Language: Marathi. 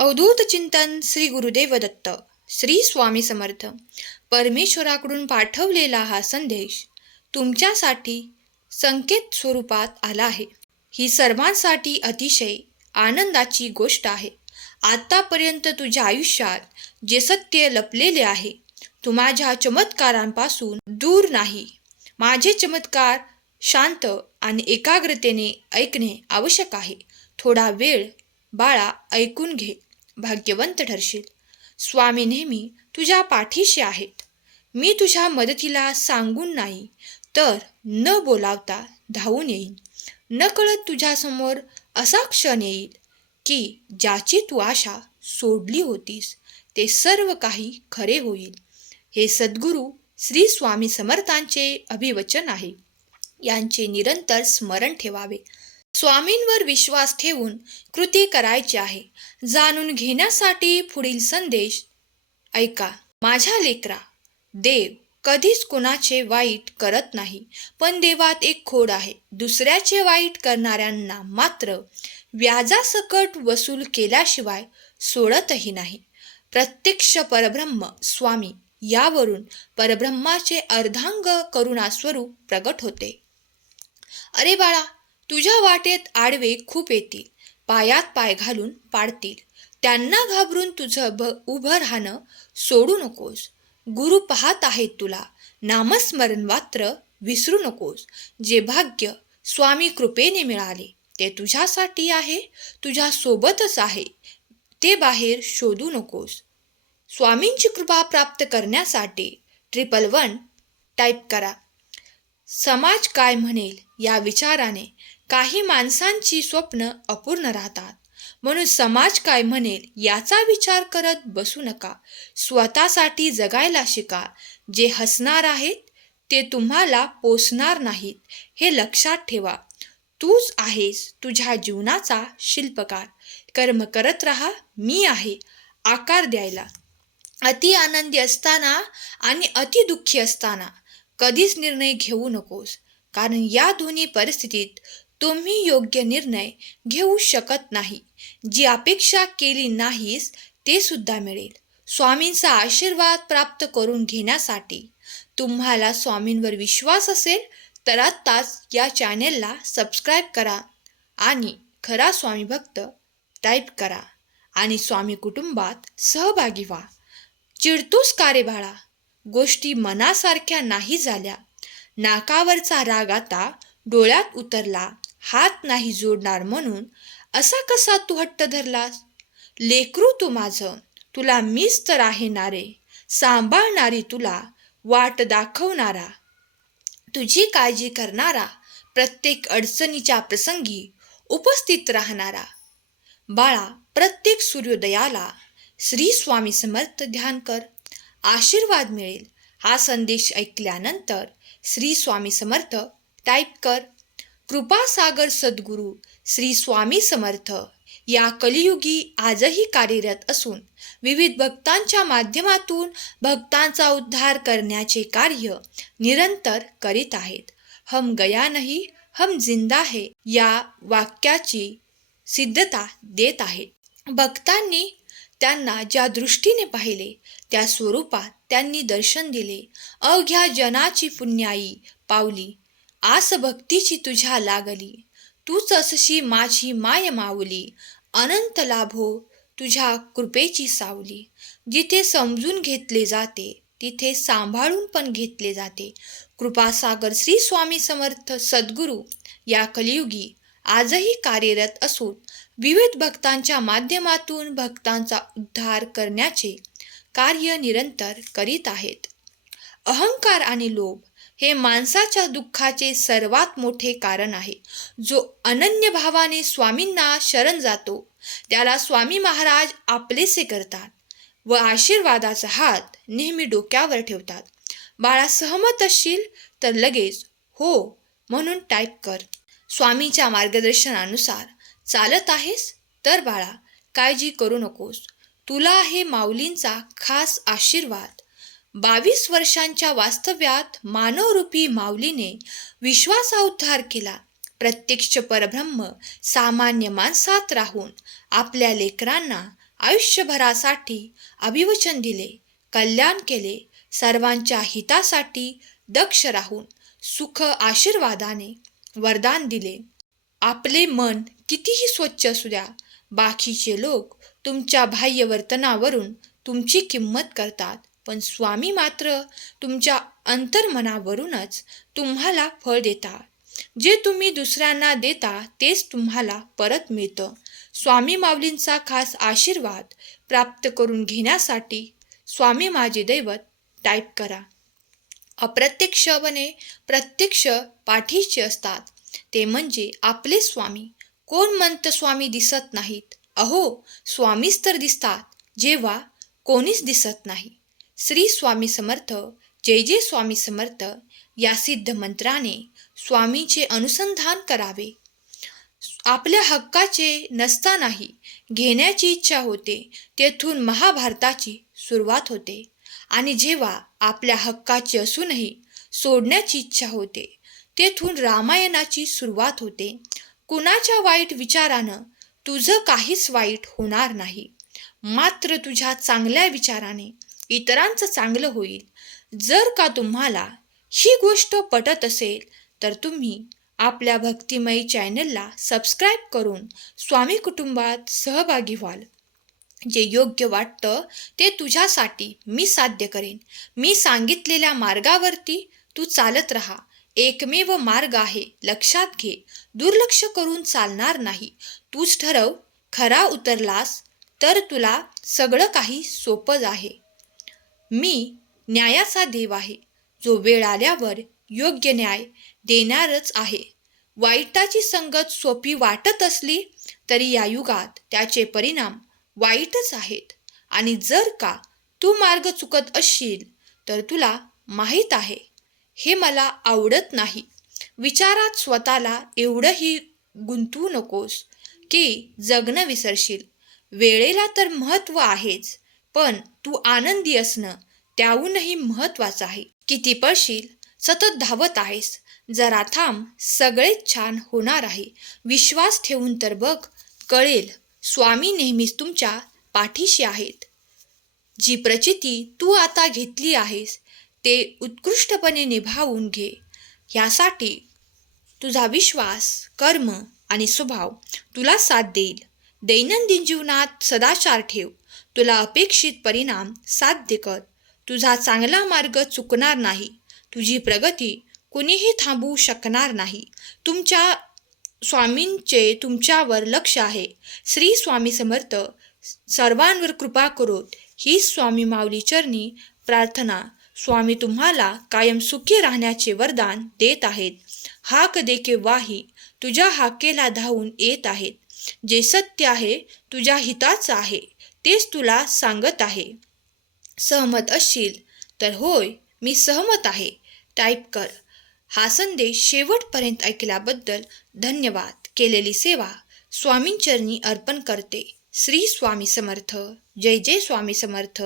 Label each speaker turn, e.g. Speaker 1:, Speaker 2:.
Speaker 1: अवधूत चिंतन श्री गुरुदेव दत्त श्री स्वामी समर्थ. परमेश्वराकडून पाठवलेला हा संदेश तुमच्यासाठी संकेत स्वरूपात आला आहे. ही सर्वांसाठी अतिशय आनंदाची गोष्ट आहे. आतापर्यंत तुझ्या आयुष्यात जे सत्य लपलेले आहे तू माझ्या चमत्कारांपासून दूर नाही. माझे चमत्कार शांत आणि एकाग्रतेने ऐकणे आवश्यक आहे. थोडा वेळ बाळा ऐकून घे. भाग्यवंत ठरशील. स्वामी नेहमी तुझ्या पाठीशी आहेत. मी तुझ्या मदतीला सांगून नाही तर न बोलावता धावून येईन. नकळत तुझ्यासमोर असा क्षण येईल की ज्याची तू आशा सोडली होतीस ते सर्व काही खरे होईल. हे सद्गुरू श्री स्वामी समर्थांचे अभिवचन आहे. यांचे निरंतर स्मरण ठेवावे. स्वामींवर विश्वास ठेवून कृती करायची आहे. जाणून घेण्यासाठी पुढील संदेश. ऐका माझ्या लेकरा देव कधीच कुणाचे वाईट करत नाही पण देवात एक खोड आहे. दुसऱ्याचे वाईट करणाऱ्यांना मात्र व्याजासकट वसूल केल्याशिवाय सोडतही नाही. प्रत्यक्ष परब्रह्म स्वामी यावरून परब्रह्माचे अर्धांग करुणास्वरूप प्रगट होते. अरे बाळा तुझ्या वाटेत आडवे खूप येतील पायात पाय घालून पाडतील. त्यांना घाबरून तुझं भ उभं राहणं सोडू नकोस. गुरु पाहत आहेत तुला नामस्मरण मात्र विसरू नकोस. जे भाग्य स्वामी कृपेने मिळाले ते तुझ्यासाठी आहे तुझ्या सोबतच आहे ते बाहेर शोधू नकोस. स्वामींची कृपा प्राप्त करण्यासाठी ट्रिपल वन टाईप करा. समाज काय म्हणेल या विचाराने काही माणसांची स्वप्न अपूर्ण राहतात. म्हणून समाज काय म्हणेल याचा विचार करत बसू नका. स्वतःसाठी जगायला शिका. जे हसणार आहेत ते तुम्हाला पोसणार नाहीत. हे लक्षात ठेवा. तूच आहेस तुझ्या जीवनाचा शिल्पकार. कर्म करत राहा मी आहे. आकार द्यायला. अति आनंदी असताना आणि अति दुःखी असताना कधीच निर्णय घेऊ नकोस. कारण या दोन्ही परिस्थितीत तुम्ही योग्य निर्णय घेऊ शकत नाही. जी अपेक्षा केली नाहीस ते सुद्धा मिळेल. स्वामींचा आशीर्वाद प्राप्त करून घेण्यासाठी तुम्हाला स्वामींवर विश्वास असेल तर आत्ताच या चॅनेलला सबस्क्राईब करा आणि खरा स्वामी भक्त टाईप करा आणि स्वामी कुटुंबात सहभागी व्हा. चिडतोस का बाळा? गोष्टी मनासारख्या नाही झाल्या. नाकावरचा राग आता डोळ्यात उतरला. हात नाही जोडणार म्हणून असा कसा तू हट्ट धरलास? लेकरू तू माझं तुला मीच तर आहे नारे सांभाळणारी तुला वाट दाखवणारा. तुझी काळजी करणारा प्रत्येक अडचणीच्या प्रसंगी उपस्थित राहणारा. बाळा प्रत्येक सूर्योदयाला श्री स्वामी समर्थ ध्यान कर. आशीर्वाद मिळेल. हा संदेश ऐकल्यानंतर श्री स्वामी समर्थ टाईप कर. कृपासागर सद्गुरू श्री स्वामी समर्थ. या कलियुगी आजही कार्यरत असून विविध भक्तांच्या माध्यमातून भक्तांचा उद्धार करण्याचे कार्य निरंतर करीत आहेत. हम गया नाही हम जिंदा है या वाक्याची सिद्धता देत आहेत. भक्तांनी त्यांना ज्या दृष्टीने पाहिले त्या स्वरूपात त्यांनी दर्शन दिले. अवघ्या जनाची पुण्याई पावली. आस भक्तीची तुझ्या लागली. तूच असशी माझी माय माऊली अनंत लाभो तुझ्या कृपेची सावली. जिथे समजून घेतले जाते तिथे सांभाळून पण घेतले जाते. कृपासागर श्री स्वामी समर्थ सद्गुरू या कलियुगी आजही कार्यरत असून विविध भक्तांच्या माध्यमातून भक्तांचा उद्धार करण्याचे कार्य निरंतर करीत आहेत. अहंकार आणि लोभ हे माणसाच्या दुःखाचे सर्वात मोठे कारण आहे. जो अनन्य भावाने स्वामींना शरण जातो त्याला स्वामी महाराज आपलेसे करतात व आशीर्वादाचा हात नेहमी डोक्यावर ठेवतात. बाळा सहमत असशील तर लगेच हो म्हणून टाईप कर. स्वामीच्या मार्गदर्शनानुसार चालत आहेस तर बाळा काळजी करू नकोस. तुला आहे माऊलींचा खास आशीर्वाद बावीस वर्षांच्या वास्तव्यात मानवरूपी माऊलीने विश्वासा केला. प्रत्यक्ष परब्रह्म सामान्य माणसात राहून आपल्या लेकरांना आयुष्यभरासाठी अभिवचन दिले कल्याण केले सर्वांच्या हितासाठी दक्ष राहून सुख आशीर्वादाने वरदान दिले. आपले मन कितीही स्वच्छ असू द्या बाकीचे लोक तुमच्या बाह्यवर्तनावरून तुमची किंमत करतात. पण स्वामी मात्र तुमच्या अंतर्मनावरूनच तुम्हाला फळ देता. जे तुम्ही दुसऱ्यांना देता तेच तुम्हाला परत मिळतं. स्वामी माऊलींचा खास आशीर्वाद प्राप्त करून घेण्यासाठी स्वामी माझे दैवत टाईप करा. अप्रत्यक्षपणे प्रत्यक्ष पाठीचे असतात. ते म्हणजे आपले स्वामी. कोण म्हणतं स्वामी दिसत नाहीत? अहो स्वामीच तर दिसतात. जेव्हा कोणीच दिसत नाही. श्री स्वामी समर्थ जय जय स्वामी समर्थ या सिद्ध मंत्राने स्वामीचे अनुसंधान करावे. आपल्या हक्काचे नसतानाही घेण्याची इच्छा होते तेथून महाभारताची सुरुवात होते. आणि जेव्हा आपल्या हक्काची असूनही सोडण्याची इच्छा होते तेथून रामायणाची सुरुवात होते. कुणाच्या वाईट विचारानं तुझं काहीच वाईट होणार नाही. मात्र तुझ्या चांगल्या विचाराने इतरांचं चांगलं होईल. जर का तुम्हाला ही गोष्ट पटत असेल तर तुम्ही आपल्या भक्तिमयी चॅनलला सबस्क्राईब करून स्वामी कुटुंबात सहभागी व्हाल. जे योग्य वाटतं ते तुझ्यासाठी मी साध्य करेन. मी सांगितलेल्या मार्गावरती तू चालत राहा. एकमेव मार्ग आहे लक्षात घे. दुर्लक्ष करून चालणार नाही. तूच ठरव खरा उतरलास तर तुला सगळं काही सोपं आहे. मी न्यायाचा देव आहे. जो वेळ आल्यावर योग्य न्याय देणारच आहे. वाईटाची संगत सोपी वाटत असली तरी या युगात त्याचे परिणाम वाईटच आहेत. आणि जर का तू मार्ग चुकत असशील तर तुला माहीत आहे. हे मला आवडत नाही. विचारात स्वतःला एवढंही गुंतवू नकोस की जगणं विसरशील. वेळेला तर महत्त्व आहेच. पण तू आनंदी असणं त्याहूनही महत्त्वाचं आहे. किती पळशील सतत धावत आहेस. जरा थांब सगळेच छान होणार आहे. विश्वास ठेवून तर बघ कळेल स्वामी नेहमीच तुमच्या पाठीशी आहेत. जी प्रचिती तू आता घेतली आहेस ते उत्कृष्टपणे निभावून घे. ह्यासाठी तुझा विश्वास कर्म आणि स्वभाव तुला साथ देईल. दैनंदिन जीवनात सदाचार ठेव. तुला अपेक्षित परिणाम साध्य कर. तुझा चांगला मार्ग चुकणार नाही. तुझी प्रगती कुणीही थांबवू शकणार नाही. तुमच्या स्वामींचे तुमच्यावर लक्ष आहे. श्री स्वामी समर्थ सर्वांवर कृपा करोत. ही स्वामी माऊली चरणी प्रार्थना स्वामी तुम्हाला कायम सुखी राहण्याचे वरदान देत आहेत. हाक दे केव्हाही तुझ्या हाकेला धावून येत आहेत. जे सत्य आहे तुझ्या हिताचं आहे तेच तुला सांगत आहे. सहमत असशील तर होय मी सहमत आहे. टाईप कर. हा संदेश शेवटपर्यंत ऐकल्याबद्दल धन्यवाद. केलेली सेवा स्वामींचरणी अर्पण करते. श्री स्वामी समर्थ. जय जय स्वामी समर्थ.